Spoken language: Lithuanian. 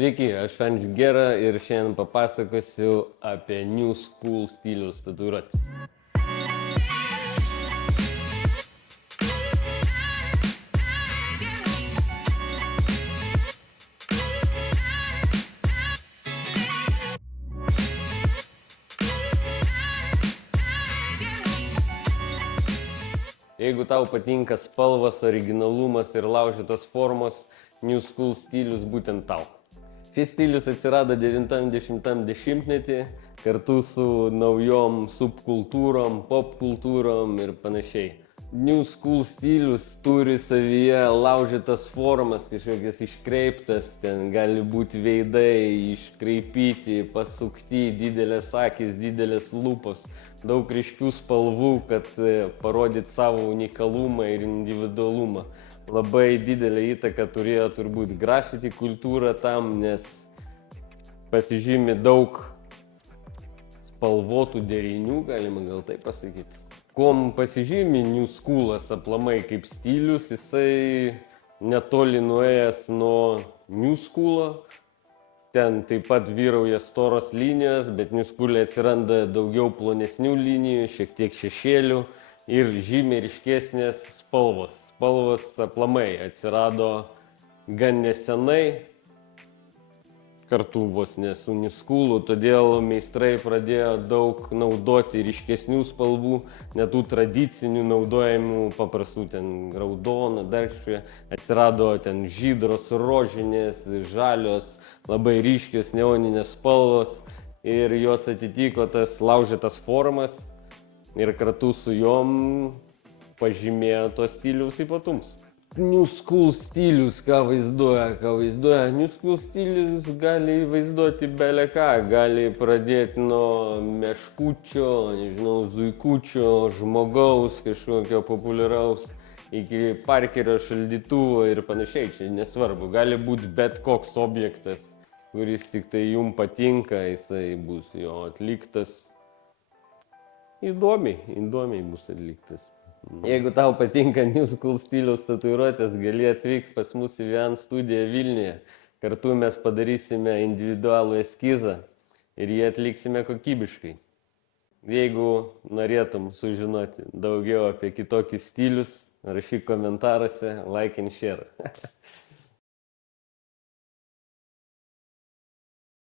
Sveiki, aš Andžiu Gera ir šiandien papasakosiu apie New School stiliaus tatuiruotes. Jeigu tau patinka spalvos, originalumas ir laužytos formos, New School stilius būtent tau. Šis stilius atsirado 90-10-metį kartu su naujom subkultūrom, popkultūrom ir panašiai. New School stilius turi savyje laužytas formas, kažkokias iškreiptas, ten gali būti veidai iškreipyti, pasukti, didelės akys, didelės lūpos, daug ryškių spalvų, kad parodyt savo unikalumą ir individualumą. Labai didelę įtaką turėjo turbūt grafiti kultūra tam, nes pasižymi daug spalvotų derinių, galima gal taip pasakyti. Kuom pasižymi New Schoolas aplamai kaip stilius, jisai netoli nuėjęs nuo New Schoolo. Ten taip pat vyrauja storos linijos, bet New School'e atsiranda daugiau plonesnių linijų, šiek tiek šešėlių ir žymiai ryškesnės spalvos. Spalvos aplamai atsirado gan nesenai, kartu vos ne su New School'u, todėl meistrai pradėjo daug naudoti ryškesnių spalvų, ne tų tradicinių naudojimų, paprastų ten raudona, dar kažkokia. Atsirado ten žydros, rožinės, žalios, labai ryškios neoninės spalvos ir jos atitiko tas laužytas formas ir kartu su jom pažymėjo tos stiliaus ypatumus. New School stilius, ką vaizduoja? New School stilius gali vaizduoti bele ką, gali pradėti nuo meškučio, nežinau, zuikučio, žmogaus kažkokio populiaraus, iki parkerio šaldytuvo ir panašiai, čia nesvarbu, gali būti bet koks objektas, kuris tik tai jum patinka, jisai bus jo atliktas. Įdomiai bus atliktas. Jeigu tau patinka New School stiliaus tatuiruotės, gali atvykti pas mus į Vian studiją Vilniuje. Kartu mes padarysime individualų eskizą ir jį atliksime kokybiškai. Jeigu norėtum sužinoti daugiau apie kitokius stilius, rašyk komentaruose, like and share.